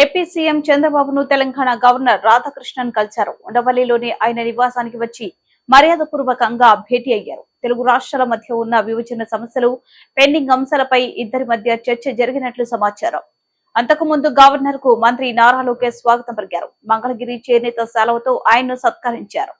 AP CM చంద్రబాబును Telangana governor Radhakrishnan కలిశారు. ఉండవల్లిలోని ఆయన నివాసానికి వచ్చి మర్యాదపూర్వకంగా భేటీ అయ్యారు. తెలుగు రాష్ట్రాల మధ్య ఉన్న విభజన సమస్యలు, పెండింగ్ అంశాలపై ఇద్దరి మధ్య చర్చ జరిగినట్లు సమాచారం. అంతకుముందు గవర్నర్ కు మంత్రి నారా లోకేష్ స్వాగతం పలికారు. మంగళగిరి చేనేత శాలవతో ఆయన్ను సత్కరించారు.